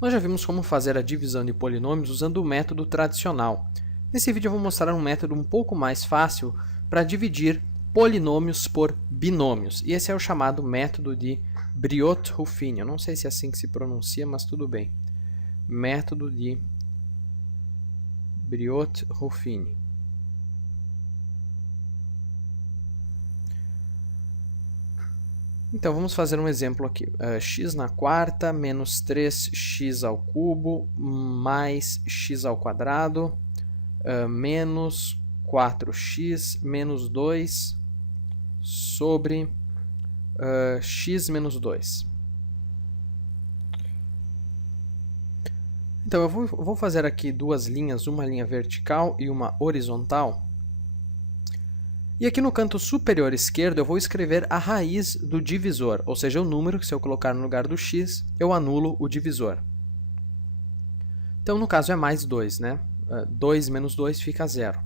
Nós já vimos como fazer a divisão de polinômios usando o método tradicional. Nesse vídeo eu vou mostrar um método um pouco mais fácil para dividir polinômios por binômios. E esse é o chamado método de Briot-Ruffini. Eu não sei se é assim que se pronuncia, mas tudo bem. Método de Briot-Ruffini. Então, vamos fazer um exemplo aqui. X na quarta menos 3x ao cubo mais x ao quadrado menos 4x menos 2 sobre x menos 2. Então, eu vou fazer aqui duas linhas, uma linha vertical e uma horizontal. E aqui no canto superior esquerdo eu vou escrever a raiz do divisor, ou seja, o número que se eu colocar no lugar do x, eu anulo o divisor. Então, no caso é mais 2, né? 2 menos 2 fica 0.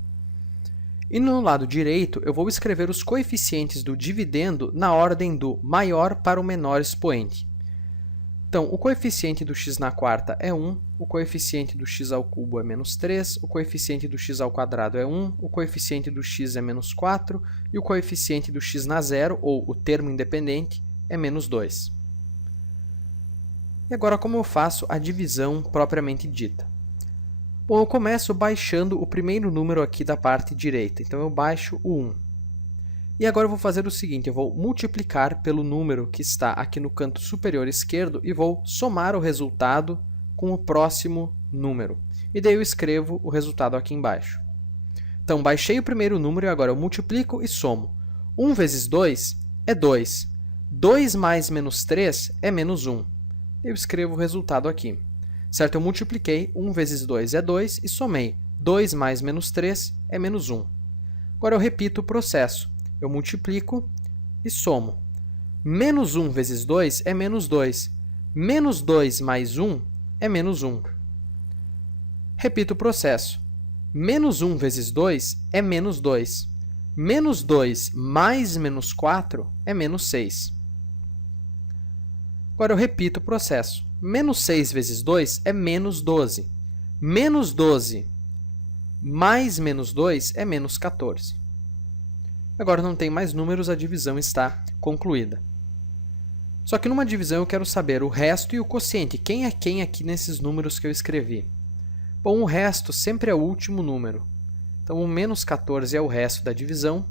E no lado direito eu vou escrever os coeficientes do dividendo na ordem do maior para o menor expoente. Então, o coeficiente do x na quarta é 1, o coeficiente do x ao cubo é menos 3, o coeficiente do x ao quadrado é 1, o coeficiente do x é menos 4 e o coeficiente do x na zero, ou o termo independente, é menos 2. E agora, como eu faço a divisão propriamente dita? Bom, eu começo baixando o primeiro número aqui da parte direita. Então, eu baixo o 1. E agora eu vou fazer o seguinte, eu vou multiplicar pelo número que está aqui no canto superior esquerdo e vou somar o resultado com o próximo número. E daí eu escrevo o resultado aqui embaixo. Então, baixei o primeiro número e agora eu multiplico e somo. 1 vezes 2 é 2. 2 mais menos 3 é menos 1. Eu escrevo o resultado aqui. Certo? Eu multipliquei, 1 vezes 2 é 2 e somei. 2 mais menos 3 é menos 1. Agora eu repito o processo. Eu multiplico e somo. Menos 1 vezes 2 é menos 2. Menos 2 mais 1 é menos 1. Repito o processo. Menos 1 vezes 2 é menos 2. Menos 2 mais menos 4 é menos 6. Agora eu repito o processo. Menos 6 vezes 2 é menos 12. Menos 12 mais menos 2 é menos 14. Agora não tem mais números, a divisão está concluída. Só que numa divisão eu quero saber o resto e o quociente. Quem é quem aqui nesses números que eu escrevi? Bom, o resto sempre é o último número. Então, o menos 14 é o resto da divisão.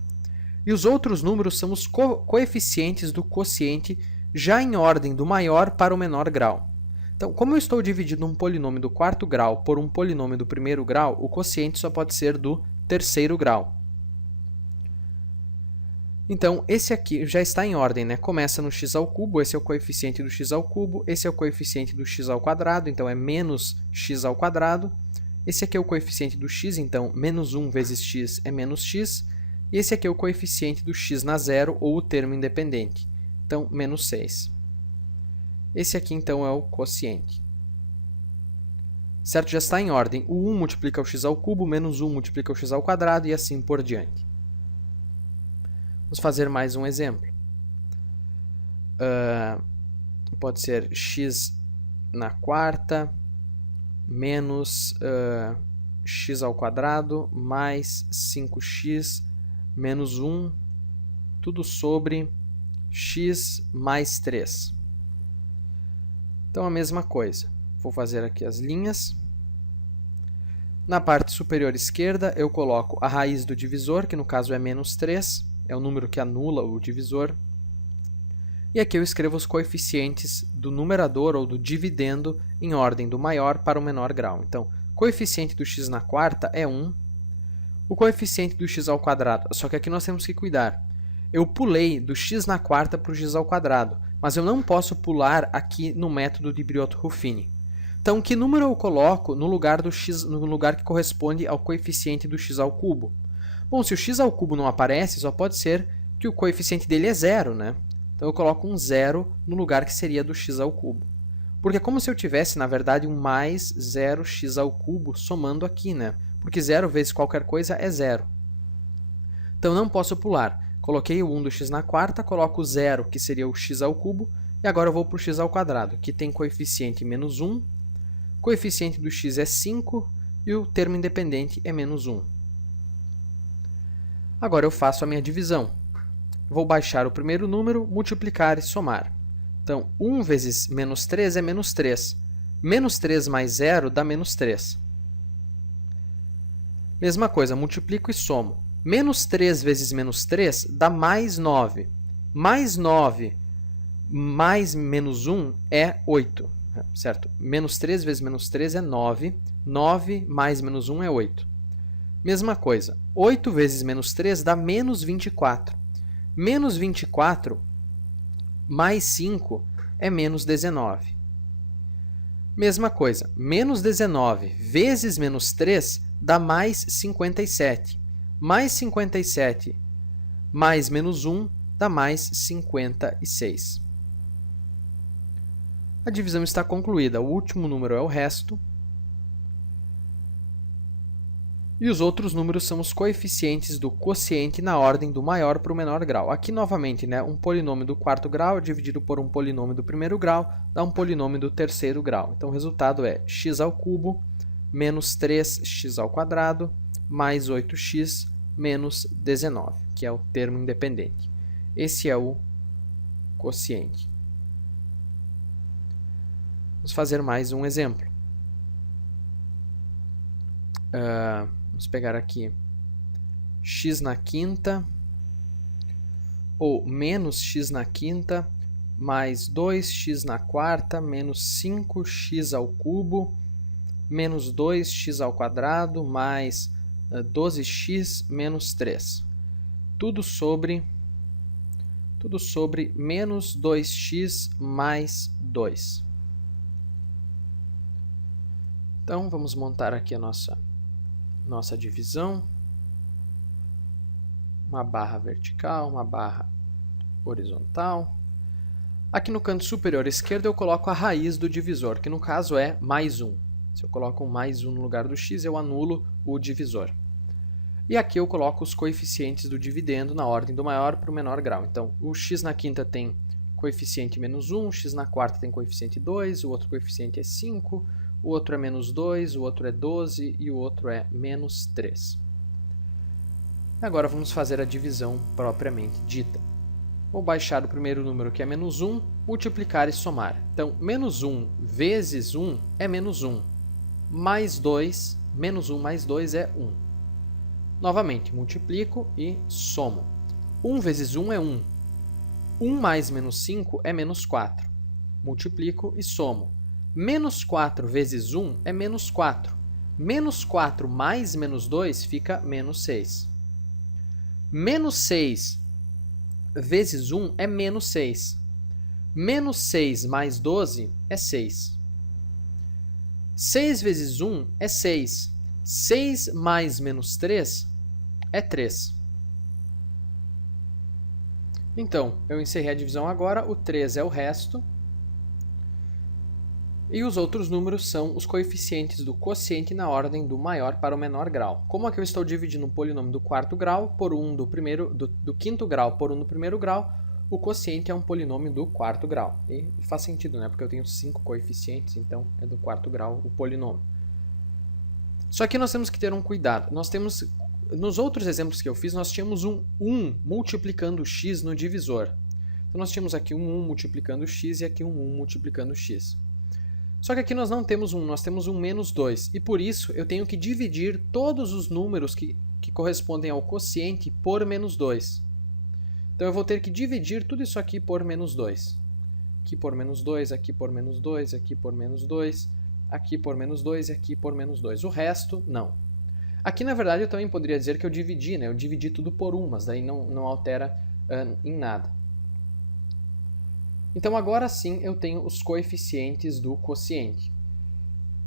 E os outros números são os coeficientes do quociente já em ordem do maior para o menor grau. Então, como eu estou dividindo um polinômio do quarto grau por um polinômio do primeiro grau, o quociente só pode ser do terceiro grau. Então, esse aqui já está em ordem, né? Começa no x ao cubo, esse é o coeficiente do x ao cubo, esse é o coeficiente do x ao quadrado, então é menos x ao quadrado. Esse aqui é o coeficiente do x, então menos 1 vezes x é menos x. E esse aqui é o coeficiente do x na zero, ou o termo independente, então menos 6. Esse aqui, então, é o quociente. Certo? Já está em ordem. O 1 multiplica o x ao cubo, menos 1 multiplica o x ao quadrado e assim por diante. Vamos fazer mais um exemplo. Pode ser x na quarta menos x ao quadrado mais 5x menos 1, tudo sobre x mais 3. Então, a mesma coisa. Vou fazer aqui as linhas. Na parte superior esquerda, eu coloco a raiz do divisor, que no caso é menos 3. É o número que anula o divisor. E aqui eu escrevo os coeficientes do numerador ou do dividendo em ordem do maior para o menor grau. Então, coeficiente do x na quarta é 1. O coeficiente do x ao quadrado, só que aqui nós temos que cuidar. Eu pulei do x na quarta para o x ao quadrado, mas eu não posso pular aqui no método de Briot-Ruffini. Então, que número eu coloco no lugar do x, no lugar que corresponde ao coeficiente do x ao cubo? Bom, se o x ao cubo não aparece, só pode ser que o coeficiente dele é 0, né? Então, eu coloco um 0 no lugar que seria do x ao cubo. Porque é como se eu tivesse, na verdade, um mais 0x ao cubo somando aqui, né? Porque 0 vezes qualquer coisa é 0. Então, não posso pular. Coloquei o 1 do x na quarta, coloco o 0, que seria o x ao cubo, e agora eu vou para o x ao quadrado, que tem coeficiente menos 1, coeficiente do x é 5 e o termo independente é menos 1. Agora eu faço a minha divisão. Vou baixar o primeiro número, multiplicar e somar. Então, 1 vezes menos 3 é menos 3. Menos 3 mais 0 dá menos 3. Mesma coisa, multiplico e somo. Menos 3 vezes menos 3 dá mais 9. Mais 9 mais menos 1 é 8. Certo? Menos 3 vezes menos 3 é 9. 9 mais menos 1 é 8. Mesma coisa, 8 vezes menos 3 dá menos 24. Menos 24 mais 5 é menos 19. Mesma coisa, menos 19 vezes menos 3 dá mais 57. Mais 57 mais menos 1 dá mais 56. A divisão está concluída. O último número é o resto. E os outros números são os coeficientes do quociente na ordem do maior para o menor grau. Aqui, novamente, né, um polinômio do quarto grau dividido por um polinômio do primeiro grau dá um polinômio do terceiro grau. Então, o resultado é x ao cubo menos 3x ao quadrado mais 8x menos 19, que é o termo independente. Esse é o quociente. Vamos fazer mais um exemplo. Vamos pegar aqui x na quinta, ou menos x na quinta, mais 2x na quarta, menos 5x ao cubo, menos 2x ao quadrado, mais 12x menos 3. Tudo sobre menos 2x mais 2. Então, vamos montar aqui a nossa divisão. Uma barra vertical, uma barra horizontal. Aqui no canto superior esquerdo eu coloco a raiz do divisor, que no caso é mais 1. Se eu coloco um mais 1 no lugar do x, eu anulo o divisor. E aqui eu coloco os coeficientes do dividendo na ordem do maior para o menor grau. Então, o x na quinta tem coeficiente menos 1, o x na quarta tem coeficiente 2, o outro coeficiente é 5, o outro é menos 2, o outro é 12 e o outro é menos 3. Agora vamos fazer a divisão propriamente dita. Vou baixar o primeiro número, que é menos 1, multiplicar e somar. Então, menos 1 vezes 1 é menos 1. Mais 2, menos 1 mais 2 é 1. Novamente, multiplico e somo. 1 vezes 1 é 1. 1 mais menos 5 é menos 4. Multiplico e somo. Menos 4 vezes 1 é menos 4. Menos 4 mais menos 2 fica menos 6. Menos 6 vezes 1 é menos 6. Menos 6 mais 12 é 6. 6 vezes 1 é 6. 6 mais menos 3 é 3. Então, eu encerrei a divisão agora. O 3 é o resto. E os outros números são os coeficientes do quociente na ordem do maior para o menor grau. Como aqui eu estou dividindo um polinômio do quarto grau por um do quinto grau por um do primeiro grau, o quociente é um polinômio do quarto grau. E faz sentido, né? Porque eu tenho 5 coeficientes, então é do quarto grau o polinômio. Só que nós temos que ter um cuidado. Nos outros exemplos que eu fiz, nós tínhamos um 1 multiplicando x no divisor. Então nós tínhamos aqui um 1 multiplicando x e aqui um 1 multiplicando x. Só que aqui nós não temos 1, nós temos um menos 2. E por isso eu tenho que dividir todos os números que correspondem ao quociente por menos 2. Então eu vou ter que dividir tudo isso aqui por menos 2. Aqui por menos 2, aqui por menos 2, aqui por menos 2, aqui por menos 2 e aqui por menos 2. O resto, não. Aqui, na verdade, eu também poderia dizer que eu dividi, né? Eu dividi tudo por 1, mas daí não altera em nada. Então, agora sim eu tenho os coeficientes do quociente.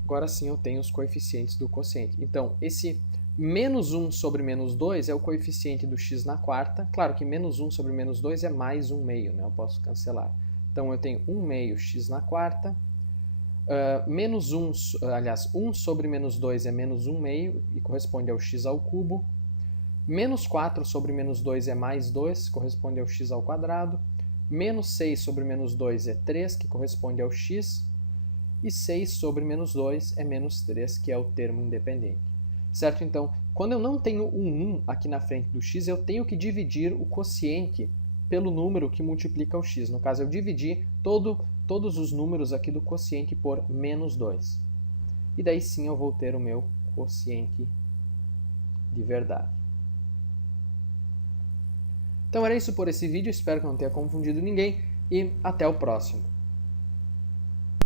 Agora sim eu tenho os coeficientes do quociente. Então, esse menos 1 sobre menos 2 é o coeficiente do x na quarta. Claro que menos 1 sobre menos 2 é mais 1 meio, né? Eu posso cancelar. Então, eu tenho 1 meio x na quarta. Menos 1, aliás, 1 sobre menos 2 é menos 1 meio e corresponde ao x ao cubo. Menos 4 sobre menos 2 é mais 2, corresponde ao x ao quadrado. Menos 6 sobre menos 2 é 3, que corresponde ao x. e 6 sobre menos 2 é menos 3, que é o termo independente. Certo? Então, quando eu não tenho um 1 aqui na frente do x, eu tenho que dividir o quociente pelo número que multiplica o x. No caso, eu dividi todos os números aqui do quociente por menos 2. E daí sim eu vou ter o meu quociente de verdade. Então era isso por esse vídeo, espero que não tenha confundido ninguém e até o próximo.